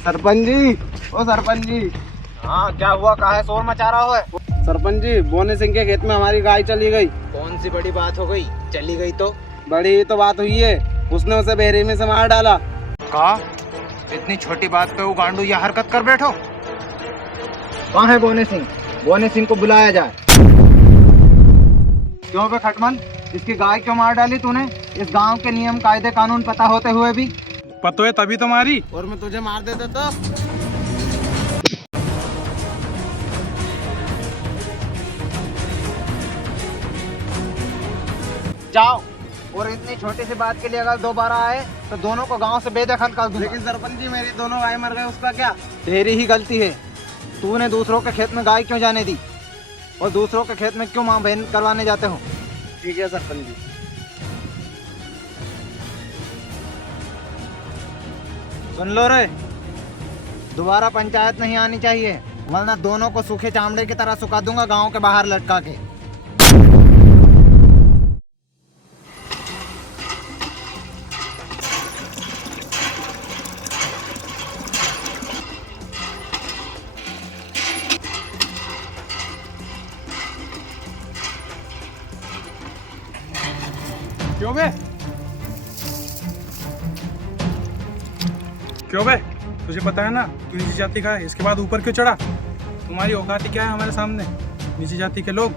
सरपंच जी, ओ सरपंच जी। हाँ क्या हुआ, काहे शोर मचा रहा है? सरपंच जी, बोने सिंह के खेत में हमारी गाय चली गई। कौन सी बड़ी बात हो गई? चली गई तो बड़ी ही तो बात हुई है, उसने उसे बेरी में से मार डाला। कहा? इतनी छोटी बात पे वो गांडू ये हरकत कर बैठो। कहाँ है बोने सिंह? बोने सिंह को बुलाया जाए। क्यों बे खटमल, इसकी गाय क्यों मार डाली तूने? इस गांव के नियम कायदे कानून पता होते हुए भी? पतो है तभी तुम्हारी, और मैं तुझे मार देता तो। जाओ, और इतनी छोटी सी बात के लिए अगर दोबारा आए तो दोनों को गांव से बेदखल कर दूंगा। लेकिन सरपंच जी, मेरी दोनों गाय मर गए, उसका क्या? तेरी ही गलती है। तूने दूसरों के खेत में गाय क्यों जाने दी, और दूसरों के खेत में क्यों माँ बहन करवाने जाते हो? ठीक है सरपंच जी। सुन लो रे, दोबारा पंचायत नहीं आनी चाहिए, वरना दोनों को सूखे चामड़े की तरह सुखा दूंगा गांव के बाहर लटका के। क्यों बे? क्यों बे? तुझे पता है ना तू नीची जाति का है, इसके बाद ऊपर क्यों चढ़ा? तुम्हारी औकात क्या है हमारे सामने? नीची जाति के लोग,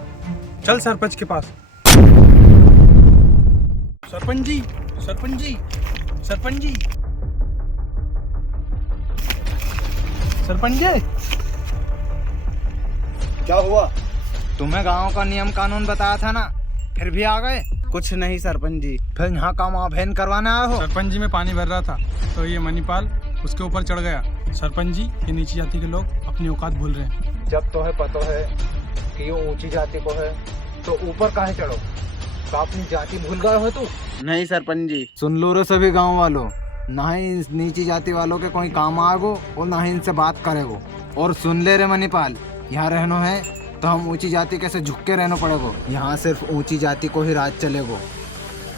चल सरपंच के पास। सरपंच जी, सरपंच जी, सरपंच जी, सरपंच जी। क्या हुआ? तुम्हें गांव का नियम कानून बताया था ना, फिर भी आ गए? कुछ नहीं सरपंच जी। फिर यहाँ का माँ बहन करवाने आए हो? सरपंच जी में पानी भर रहा था तो ये मणिपाल उसके ऊपर चढ़ गया। सरपंच जी, ये नीची जाति के लोग अपनी औकात भूल रहे हैं। जब तो है पता है कि ये ऊंची जाति को है, तो ऊपर काहे चढ़ो? तो अपनी जाति भूल गए हो तू? नहीं सरपंच जी। सुन लो रे सभी गांव वालों, ना ही इस नीची जाति वालों के कोई काम आएगो और ना ही इनसे बात करेगो। और सुन ले रे मणिपाल, यहाँ रहनो है तो हम ऊंची जाति कैसे झुक के रहना पड़ेगो। यहाँ सिर्फ ऊंची जाति को ही राज चलेगो,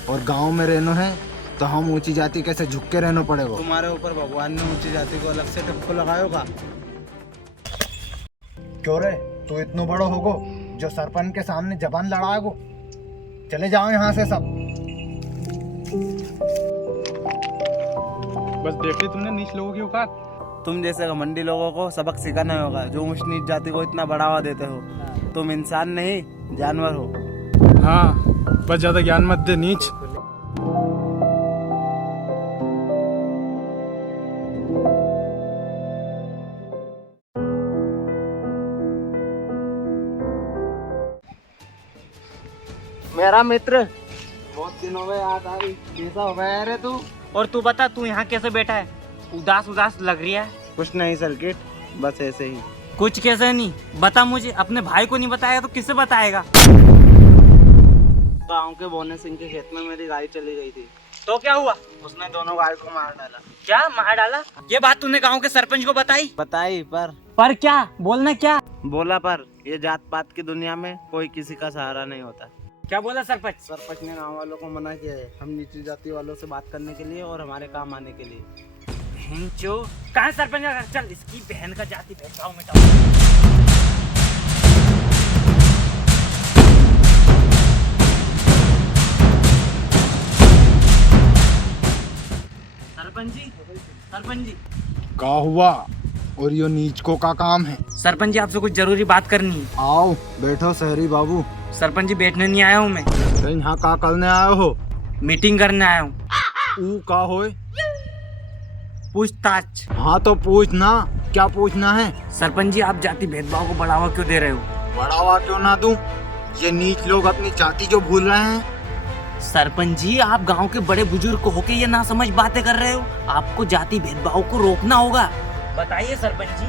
और गांव में रहनो है तो हम ऊंची जाति कैसे झुक के रहना पड़ेगो। तुम्हारे ऊपर भगवान ने ऊंची जाति को अलग से टप्पो लगायोगा। क्यों रे, तू इतना बड़ो होगो जो सरपंच के सामने जबान लड़ाएगो? चले जाओ यहाँ से सब। बस देख ली तुमने नीच लोगों की औकात। तुम जैसे घमंडी लोगों को सबक सिखाना होगा, जो ऊंच नीच जाति को इतना बढ़ावा देते हो। तुम इंसान नहीं, जानवर हो। हाँ, बस ज्यादा ज्ञान मत दे नीच। मेरा मित्र, बहुत दिनों में याद आ गई। कैसा हो गया रे तू? और तू बता, तू यहाँ कैसे बैठा है? उदास उदास लग रही है। कुछ नहीं सर्किट, बस ऐसे ही। कुछ कैसे नहीं, बता मुझे। अपने भाई को नहीं बताएगा तो किसे बताएगा? गाँव के बोने सिंह के खेत में मेरी गाय चली गई थी, तो क्या हुआ? उसने दोनों गाय को मार डाला। क्या मार डाला? ये बात तूने गांव के सरपंच को बताई? बताई पर क्या बोलना? क्या बोला, पर ये जात पात की दुनिया में कोई किसी का सहारा नहीं होता। क्या बोला सरपंच? सरपंच ने गाँव वालों को मना किया है हम नीची जाति वालों से बात करने के लिए और हमारे काम आने के लिए। कहाँ है सरपंच का घर? चल इसकी बहन का जाति भेदभाव मिटाओ। सरपंच जी, सरपंच जी। क्या हुआ? और ये नीच को का काम है? सरपंच जी, आपसे कुछ जरूरी बात करनी है। आओ बैठो शहरी बाबू। सरपंच जी, बैठने नहीं आया हूँ मैं, तो यहाँ का करने आए हो? मीटिंग करने आया हूँ। ऊ का होए? पूछताछ। हाँ तो पूछ ना, क्या पूछना है? सरपंच जी, आप जाति भेदभाव को बढ़ावा क्यों दे रहे हो? बढ़ावा क्यों ना दूं? ये नीच लोग अपनी जाति जो भूल रहे हैं। सरपंच जी, आप गांव के बड़े बुजुर्ग को होके ये ना समझ बातें कर रहे हो। आपको जाति भेदभाव को रोकना होगा। बताइए सरपंच जी।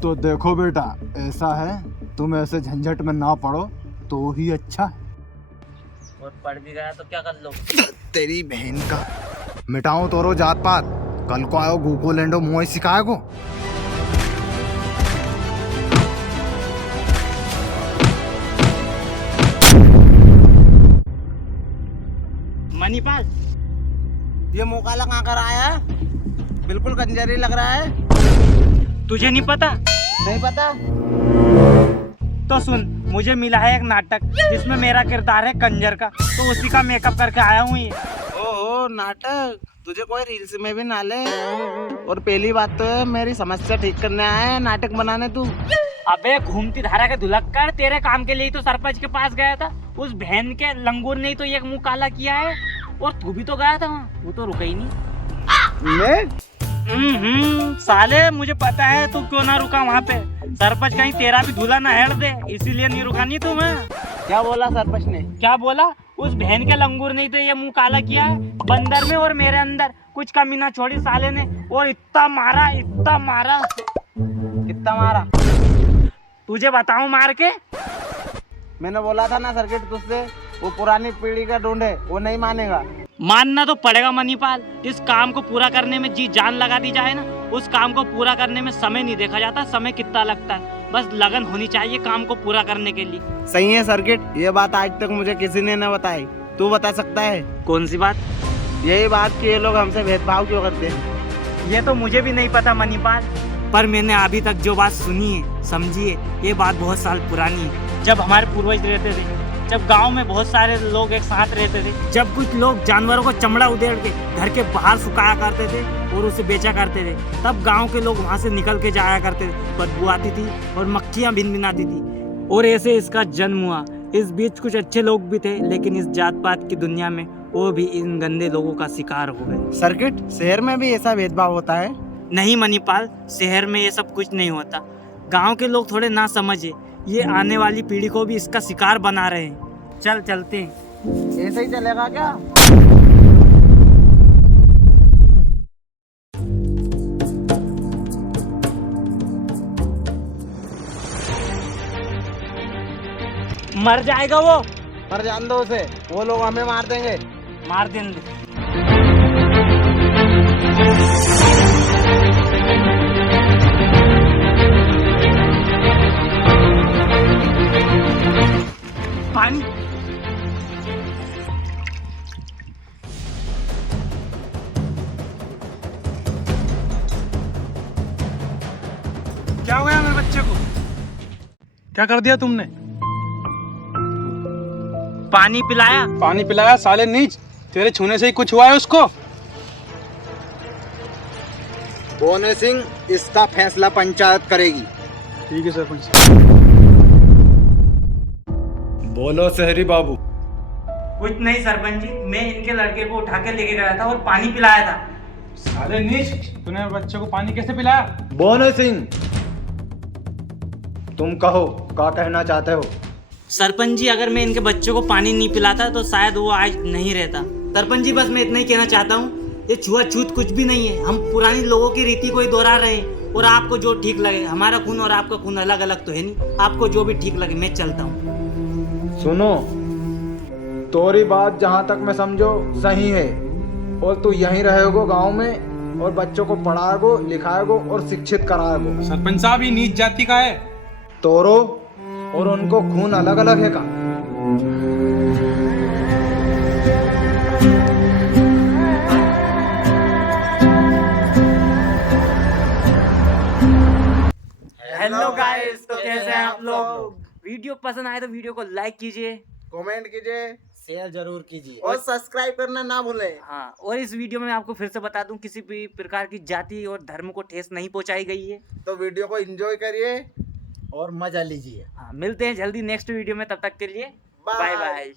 तो देखो बेटा, ऐसा है, तुम ऐसे झंझट में ना पड़ो तो ही अच्छा है। और पढ़ भी गया तो क्या कर लो? तेरी बहन का मिटाओ तोरो जात पात। कल को आयो गूगो लैंडो मोई सिखाएगो। मणिपाल, ये मुकाला कहाँ कर आया है? बिल्कुल कंजरी लग रहा है। तुझे नहीं पता? नहीं पता। तो सुन, मुझे मिला है एक नाटक जिसमें मेरा किरदार है कंजर का, तो उसी का मेकअप करके आया हूँ ये। ओहो, नाटक। तुझे कोई रील्स में भी ना ले। और पहली बात तो है, मेरी समस्या ठीक करने आया है नाटक बनाने तू। अबे घूमती धारा के धुलक्कड़, तेरे काम के लिए तो सरपंच के पास गया था। उस बहन के लंगूर ने ही तो एक मुंह काला किया है। और तू भी तो गया था वहाँ, वो तो रुका ही नहीं। मैं? साले मुझे पता है तू क्यों ना रुका वहाँ पे। सरपंच कहीं तेरा भी धुला ना हेड़ दे, इसीलिए नहीं रुका नहीं तू। मैं क्या बोला सरपंच ने? क्या बोला? उस बहन के लंगूर ने ही तो ये मुंह काला किया है। बंदर में और मेरे अंदर कुछ कमी ना छोड़ी साले ने। और इतना मारा, इतना मारा। कितना मारा? तुझे बताऊं मार के? मैंने बोला था ना सर्किट तुझसे, वो पुरानी पीढ़ी का ढूंढे, वो नहीं मानेगा। मानना तो पड़ेगा मनीपाल। इस काम को पूरा करने में जी जान लगा दी जाए ना, उस काम को पूरा करने में समय नहीं देखा जाता, समय कितना लगता है। बस लगन होनी चाहिए काम को पूरा करने के लिए। सही है सर्किट, ये बात आज तक मुझे किसी ने न बताई। तू बता सकता है? कौन सी बात? यही बात कि ये लोग हमसे भेदभाव क्यों करते हैं। ये तो मुझे भी नहीं पता मनीपाल, पर मैंने अभी तक जो बात सुनी है, समझिए, ये बात बहुत साल पुरानी है। जब हमारे पूर्वज रहते थे, जब गांव में बहुत सारे लोग एक साथ रहते थे, जब कुछ लोग जानवरों को चमड़ा उधेड़ के घर के बाहर सुखाया करते थे और उसे बेचा करते थे, तब गांव के लोग वहां से निकल के जाया करते थे। बदबू आती थी और मक्खियां भिनभिनाती थी, और ऐसे इसका जन्म हुआ। इस बीच कुछ अच्छे लोग भी थे, लेकिन इस जात पात की दुनिया में वो भी इन गंदे लोगों का शिकार हो गए। सर्किट, शहर में भी ऐसा भेदभाव होता है? नहीं मनीपाल, शहर में ये सब कुछ नहीं होता। गांव के लोग थोड़े ना समझे, ये आने वाली पीढ़ी को भी इसका शिकार बना रहे हैं। चल चलते हैं। ऐसे ही चलेगा क्या? मर जाएगा वो। पर जान दो उसे, वो लोग हमें मार देंगे। मार देंगे। पानी। क्या हो गया मेरे बच्चे को? क्या कर दिया तुमने? पानी पिलाया। पानी पिलाया? साले नीच, तेरे छूने से ही कुछ हुआ है उसको? बोने सिंह, इसका फैसला पंचायत करेगी। ठीक है सरपंच। बोलो शहरी बाबू। कुछ नहीं सरपंच जी, मैं इनके लड़के को उठा के लेके गया था और पानी पिलाया था। साले नीच, तूने मेरे बच्चे को पानी कैसे पिलाया? बोने सिंह, तुम कहो, क्या कहना चाहते हो? सरपंच जी, अगर मैं इनके बच्चों को पानी नहीं पिलाता तो शायद वो आज नहीं रहता। सरपंच जी, बस मैं इतना ही कहना चाहता हूँ, ये छुआछूत कुछ भी नहीं है। हम पुरानी लोगों की रीति को ही दोहरा रहे हैं, और आपको जो ठीक लगे। हमारा खून और आपका खून अलग अलग तो है नहीं, आपको जो भी ठीक लगे। मैं चलता हूँ। सुनो, तोरी बात जहाँ तक मैं समझो सही है, और तू यहीं रहेगो गांव में, और बच्चों को पढ़ाएगो, लिखाएगो और शिक्षित कराएगो। सरपंच साहब, ये नीच जाति का है। तोरो और उनको खून अलग अलग है का? हेलो गाइस, तो कैसे हैं आप लोग? वीडियो पसंद आए तो वीडियो को लाइक कीजिए, कमेंट कीजिए, शेयर जरूर कीजिए और सब्सक्राइब करना ना भूलें। हाँ। और इस वीडियो में मैं आपको फिर से बता दूं, किसी भी प्रकार की जाति और धर्म को ठेस नहीं पहुंचाई गई है। तो वीडियो को एंजॉय करिए और मजा लीजिए। हाँ, मिलते हैं जल्दी नेक्स्ट वीडियो में। तब तक के लिए बाय। Bye bye.